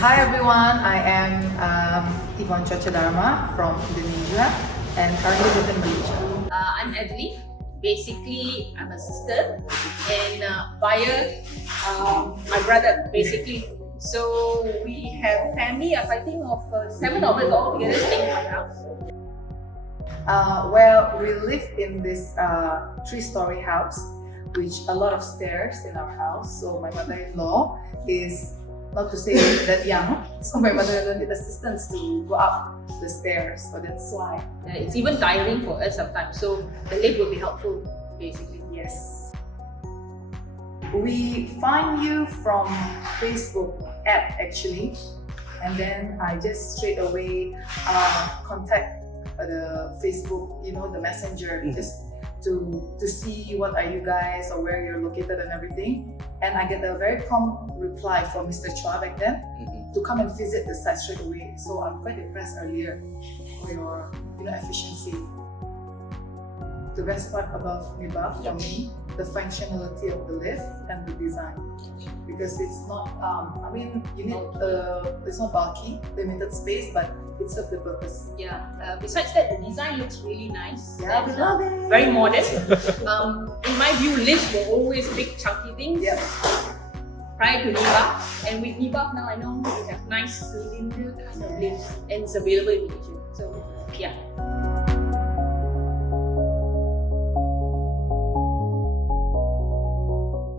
Hi everyone, I am Ivone from Indonesia and currently live in Malaysia. I'm Adeline. Basically, I'm a sister and buyer, my brother basically. So we have a family of I think of 7 of us all together staying in my house. Well, we live in this 3-story house, which a lot of stairs in our house. So my mother-in-law is not to say that young, so my mother-in-law need assistance to go up the stairs. So that's why. It's even tiring for us sometimes. So the lift will be helpful, basically. Yes. We find you from Facebook app actually, and then I just straight away contact the Facebook, the messenger, just to see what are you guys or where you're located and everything. And I get a very calm reply from Mr. Chua back then to come and visit the site straight away. So I'm quite impressed earlier for your efficiency. The best part about Nibav for me, the functionality of the lift and the design, because it's not it's not bulky, limited space, but it serves the purpose. Yeah. Besides that, the design looks really nice. Yeah, we love it. Very modern. In my view, lifts were always big chunky things. Yeah. Prior to Nibav, and with Nibav now I know we have nice cylinder kind of lifts and it's available in Malaysia. So yeah.